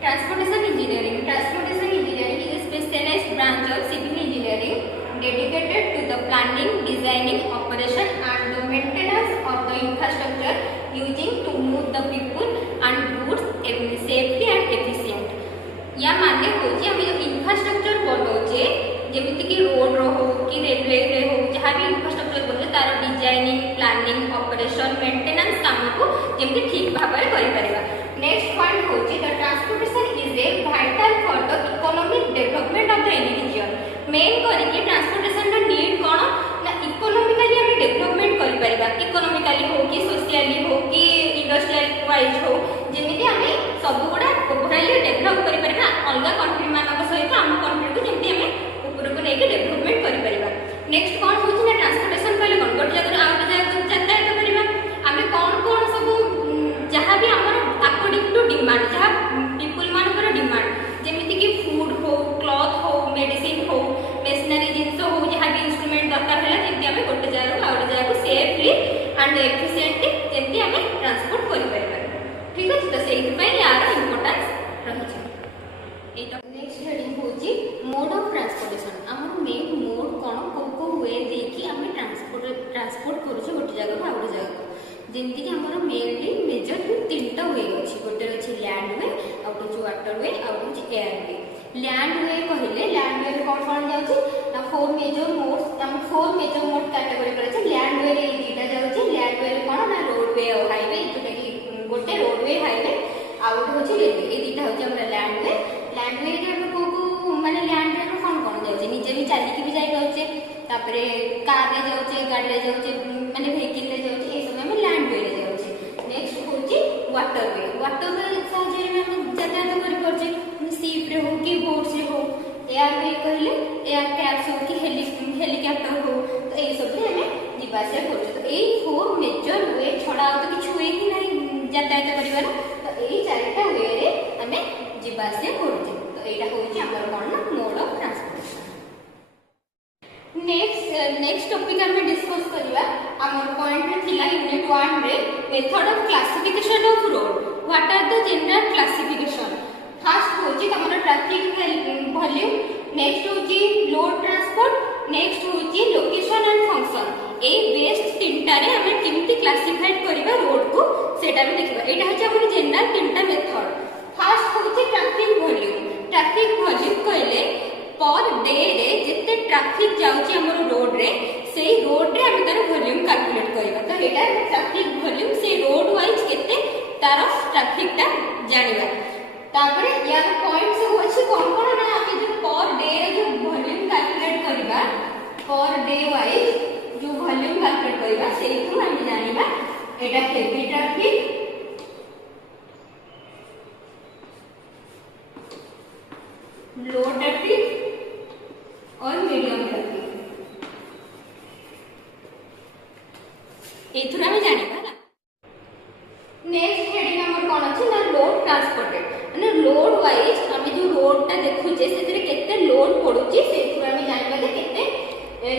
Transportation engineering. Transportation engineering is a specialized branch of civil engineering dedicated to the planning, designing, operation and the maintenance of the infrastructure using to move the people and goods safely and efficient. या माने होची हम जो infrastructure बनौचे जेमिति कि road रो हो कि railway रे हो जहाँ भी इंफ्रास्ट्रक्चर बनौचे तार डिजाइनिंग प्लानिंग ऑपरेशन मेंटेनेंस काम को जेमिति ठीक भाव में करि परिबा। नेक्स्ट पॉइंट होची the transportation is a vital for the economic development of the any region. मेन करी कि ट्रांसपोर्टेशन रो नीड कोन ना इकोनॉमिकली हम डेवलपमेंट करि परिबा। इकोनॉमिकली हो कि सोशली हो कि इंडस्ट्रियल वाइज हो जेमिति हम सब गुडा ओवरऑल डेवलप करि परिबा अलग कंट्री मानक सहित हम कंट्री को जेमिति हम ऊपर को लेके डेवलपमेंट करि परिबा। नेक्स्ट कोन होची ना ट्रांसपोर्टेशन कहले कोन गोटे जगह आउट जगह यातायात करिबा हम कोन सब जहाँ भी हमर अकॉर्डिंग टू डिमांड जहाँ पीपल मानकर डिमांड जेमिति कि फूड हो क्लॉथ हो मेडिसिन हो मेशनरी जिंस हो जहाँ भी इंस्ट्रूमेंट दरकार है जेमिति हम गोटे जगह आउट जगह सेफली एंड एफिशिएंटली जेमिति हम ट्रांसपोर्ट करि परिबा। ठीक अछि तो सेहि पई यार इंपोर्टेंस रहिछ। एटा नेक्स्ट हेडिंग होची मोड ऑफ ट्रांसपोर्टेशन। हमर मेन मोड कोन को वे देखि हम ट्रांसपोर्ट करूछ गोटे जगह आउट जगह जेमती कि हमर मेनली मेजर तीनटा वे अछि गोटे अछि लैंड वे आउट अछि वाटर वे आउट अछि एयर वे। लैंड वे कहले लैंड वे कोन कोन जाउछि ना फोर मेजर मोड्स हम फोर मेजर मोड कैटेगरी करे छै। लैंड वे रे दीटा जाउछि लैंड वे कोन ना रोड वे और हाईवे जोटा कि गोटे रोड वे हाईवे आउट होछि रेलवे ए दीटा होछि हमर लैंड वे। लैंड वे रे हम को माने लैंड वे रो कोन कोन जाउछि निजे भी चाली के भी जाई पाउछे तापरे कार रे जाउछे गाड़ी रे जाउछे माने व्हीकल रे जाउछे ए सब हम लैंड वे रे जाउछे। नेक्स्ट होछि वाटर वे। वाटर वे साहाଯ୍य रे हम यातायात करि परछे शिप रे हो कि बोट से हो। एयर वे कहले एयर कैप्स हो कि हेलीकॉप्टर हो तो ए सब रे हम जिबा से करछे। तो ए फोर मेजर वे छडा तो कि छुए कि नहीं यातायात करिवार तो ए चारटा वे रे हमें जिबा से करछे। तो एटा होछि हमर कोन ना mode of transportation. Next topic हमें डिस्कस करिवा हमर पॉइंट में थिला यूनिट 1 रे method of classification of road. What are the general classification. First होछि हमर ट्रैफिक वॉल्यूम नेक्स्ट होछि लोड ट्रांसपोर्ट नेक्स्ट होछि लोकेशन एंड फंक्शन। ए बेस्ट तीनटा रे हमें केमिति क्लासिफाइड करिवा रोड को सेटा भी देखिबा। एटा होछि हमर जनरल तीनटा मेथड। फर्स्ट होछि ट्रैफिक वॉल्यूम। ट्रैफिक वॉल्यूम कहले पर डे रे जिते ट्रैफिक जाउची हमर रोड रे सेही रोड रे हम तार वॉल्यूम कैलकुलेट करबा। तो एटा ट्रैफिक वॉल्यूम से रोड वाइज केते तार ट्रैफिक ता जानिबा। तापरे यार पॉइंट्स होछि कोन कोन ना हम जो पर डे रे जो वॉल्यूम कैलकुलेट करबा पर डे वाइज जो वॉल्यूम कैलकुलेट करबा सेही तो हम जानिबा एटा हेवी ट्रैफिक लो ट्रैफिक और मीडियम ट्रैफिक एथुरा में जानिबा ना। नेक्स्ट हेडिंग हमर कोन अछि ना लोड ट्रांसपोर्टेड माने लोड वाइज हम जो रोड ता देखुचे सेतरे केते लोड पडुची सेथुरा में जानिबा जे केते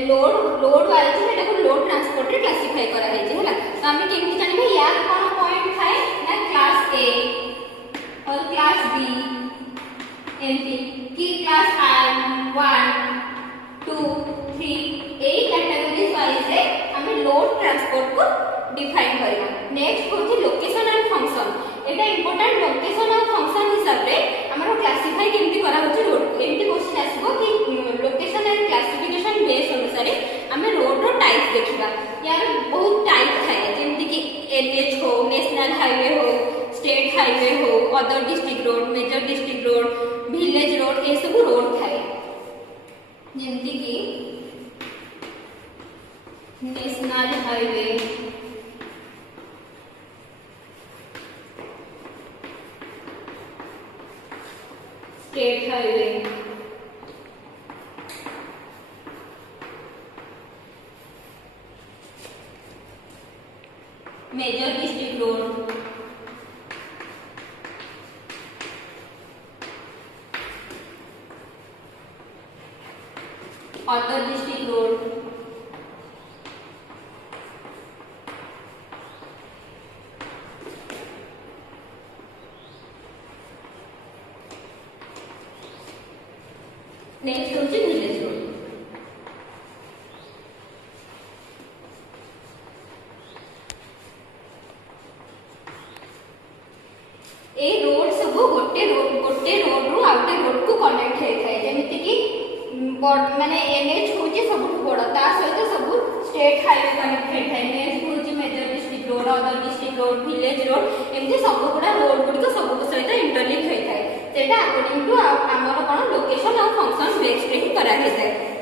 लोड वाइज एटा को लोड ट्रांसपोर्टेड क्लासिफाई करा है जे हला। तो हम केमि जानिबा यार कोन पॉइंट थाए ना क्लास ए और क्लास बी एमपी की क्लास I 1 2 3 ए कैटेगरीज वाइज रे हमें लोड ट्रांसपोर्ट को डिफाइन करबा। नेक्स्ट होछि लोकेशन एंड फंक्शन। एटा इंपोर्टेंट लोकेशन और फंक्शन हिसाब रे हमरो क्लासिफाई केमति करा होछि रोड एमति क्वेश्चन आसीबो कि लोकेशन एंड क्लासिफिकेशन बेस अनुसार हमें रोड रो टाइप देखिबा। यार बहुत टाइप थाए जेमति कि एनएच हो नेशनल हाईवे हो स्टेट हाईवे हो other district road major district road village road ए सब रोड थाए जेमति कि national highway state highway major district road other district road next होची विलेज रोड। ए रोड सब गोटे रोड रु आउटे रोड को कनेक्ट होई थाए जेमिति कि माने एनएच होची सब बड़ ता सहित सब स्टेट हाईवे कनेक्ट होई थाए नेक्स्ट होची major district road other district road village road एमती सब गुडा रोड गुडी को सब सहित इंटरलिंक होई थाए सेटा अकॉर्डिंग टू हमर कोन लोकेशन और फंक्शन बेस्ड रे करा होई थाए।